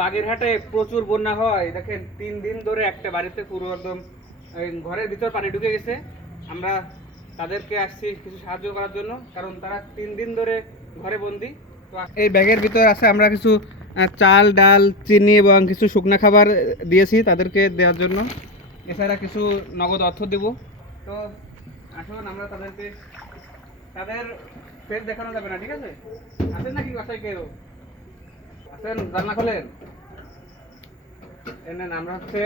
বাগেরহাটে প্রচুর বন্যা হয়। দেখেন 3 দিন ধরে একটা বাড়িতে পুরো একদম ঘরের ভিতর পানি ঢুকে গেছে। আমরা তাদেরকে আসছি কিছু সাহায্য করার জন্য, কারণ তারা 3 দিন ধরে ঘরে বন্দি। তো এই ব্যাগের ভিতর আছে আমরা কিছু চাল, ডাল, চিনি এবং কিছু শুকনা খাবার দিয়েছি তাদেরকে দেওয়ার জন্য। এছাড়া কিছু নগদ অর্থ দেব। তো আসুন আমরা তাদেরকে, তাদের ফেস দেখানো যাবে না, ঠিক আছে? আছেন নাকি বাসায় কেউ? আছেন? জানলা খোলেন। আমরা হচ্ছে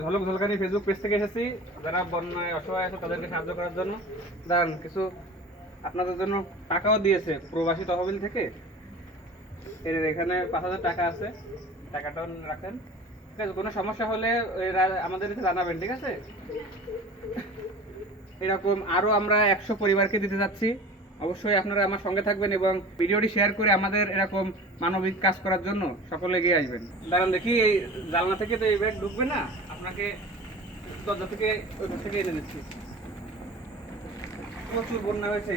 ঝলক ঝলকানি ফেসবুক পেজ থেকে এসেছি। যারা বন্যায় অসহায় আছে তাদেরকে সাহায্য করার জন্য। দাঁড়ান, কিছু আপনাদের জন্য টাকাও দিয়েছে প্রবাসী তহবিল থেকে। এখানে 5,000 টাকা আছে, টাকাটাও রাখেন। ঠিক আছে, কোনো সমস্যা হলে আমাদেরকে জানাবেন, ঠিক আছে? এরকম আরও আমরা 100 পরিবারকে দিতে যাচ্ছি। অবশ্যই আপনারা আমার সঙ্গে থাকবেন এবং ভিডিওটি শেয়ার করে আমাদের এরকম মানবিক কাজ করার জন্য সকলে এগিয়ে আসবেন। দাঁড়ান দেখি, এই জানলা থেকে তো এই ব্যাগ ঢুকবে না, আপনাকে দরজা থেকে ওই থেকে এনে দিচ্ছি। প্রচুর বন্যা হয়েছে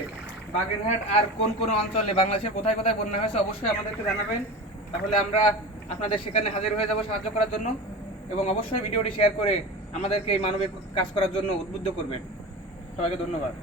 বাগেরহাট আর কোন কোন অঞ্চলে, বাংলাদেশের কোথায় কোথায় বন্যা হয়েছে অবশ্যই আমাদেরকে জানাবেন। তাহলে আমরা আপনাদের সেখানে হাজির হয়ে যাব সাহায্য করার জন্য। এবং অবশ্যই ভিডিওটি শেয়ার করে আমাদেরকে এই মানবিক কাজ করার জন্য উদ্বুদ্ধ করবেন। সবাইকে ধন্যবাদ।